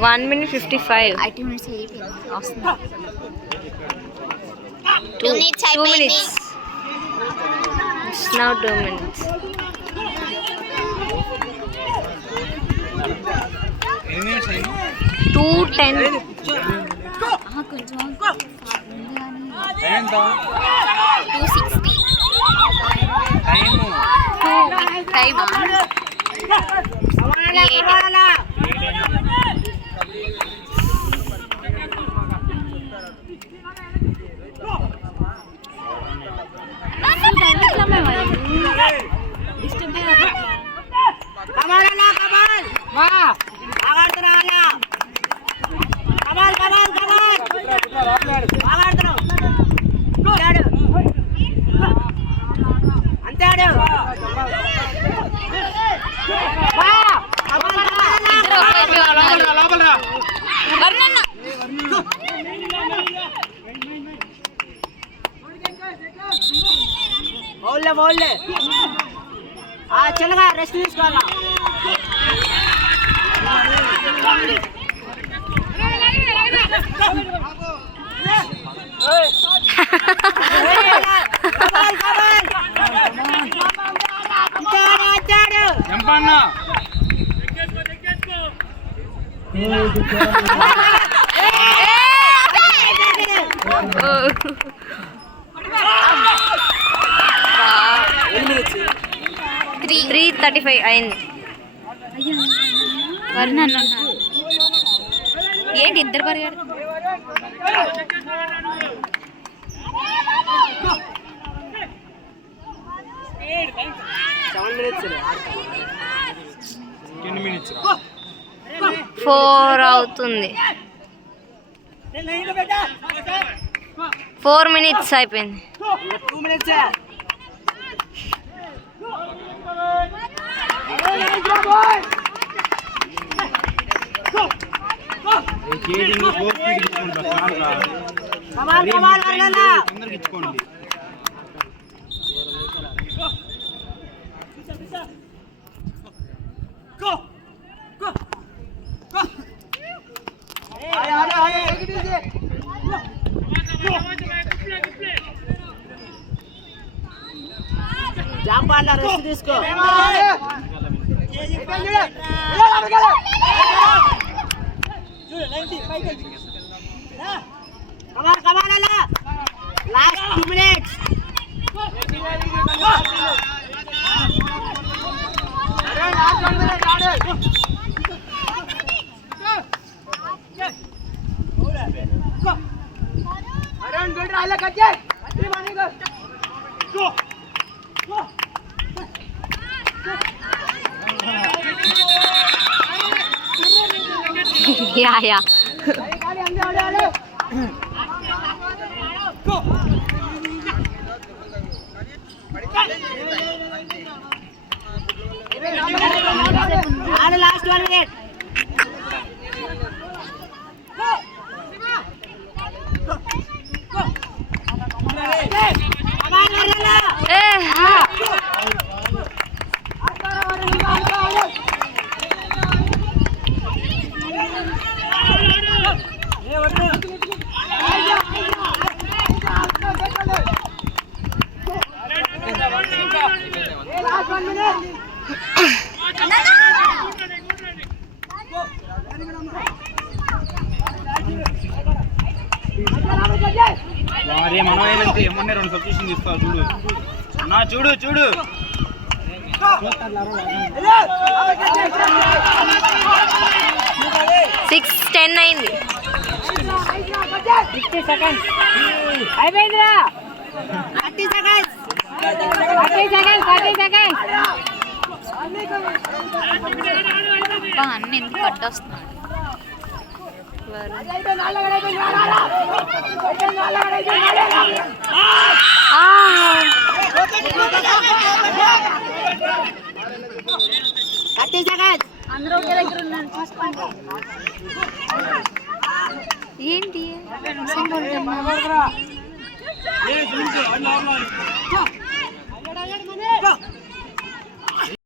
1 minute 55. 2 minutes. 2 minutes. It's now 2 minutes. Any minutes? 2:10. కొంచెం 2:60. టైమా చల్లగా రెస్ట్ తీసుకోవాలా త్రీ 35 అయింది. ఏంటి ఇద్దరు పరిగారు minutes. 4 అవుతుంది. 4 minutes అయిపోయింది. 2 minutes. జాంబాల రెస్ట్ తీసుకో కమాన్ అలా లాస్ట్ 2 minutes అరే గుడ్ యా లాస్ట్ 1 మినిట్ వారే మనమైతే ఏమన్నా 2 సబ్స్టిట్యూషన్ తీసుకోవాలి చూడు నా చూడు చూడు 6:10 అయింది. 50 seconds అయిపోయిందిరా 30 seconds 30 seconds అన్ని ఎందుకు కట్టొస్తున్నాడు ఏంటి ఏ చూడు